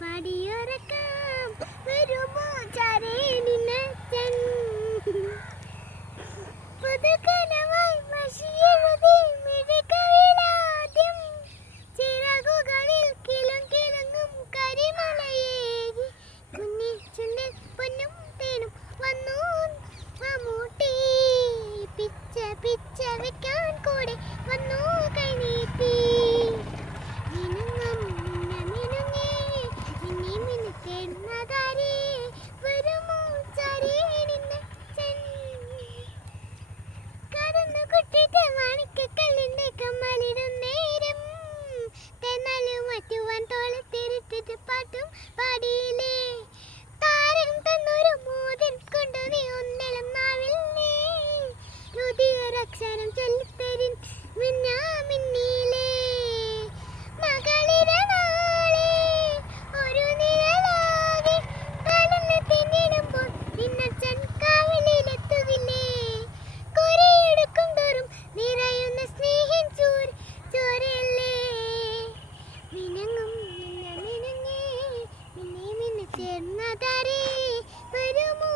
പടിയുറക്കാം വരുമോ ചാരേ നിന്നച്ചൻ പുതുക്കനമായി മഷിയെഴുതി മിഴികളിലാദ്യം ചിറകുകളിൽ കിലുങ്ങിലും കരിമലയേകി കുഞ്ഞി ചുണ്ടിൽ പൊന്നും തേനും വന്നു മമ്മൂട്ടി പിച്ച പിച്ച വെക്കാൻ കൂടെ വന്നു കൈനീട്ടി മിനുങ്ങും മിനുങ്ങേ ഇനി മിനുക്കെന്നതാരേ വരുമോ ചാരേ നിന്നച്ചൻ കടന്നു കുട്ടിട്ട് മാണിക്കല്ലിന്റെ കമ്മലിടും നേരം തെന്നാലും മറ്റുവാൻ തോളത്തിരിട്ടിട്ട് പാട്ടും പാടിയില്ലേ താരം തന്നൊരു മോതിരം കൊണ്ടു നീ ഒന്നിലും നാവില്ലേ രുതിയൊരക്ഷരം ചൊല്ലിത്തരിൻ മിന്നീലേ മകളിര നാളെ ഒരു നിഴലാകെ കടലിൽ തിന്നിടുമ്പോൾ നിന്നച്ചൻ കാവലിലെത്തുകില്ലേ കൊരയെടുക്കും തോറും നിറയുന്ന സ്നേഹം ചോരയല്ലേ മിനുങ്ങും മിനുങ്ങേ മിന്നെ ചേർന്നതാരേ വരുമോ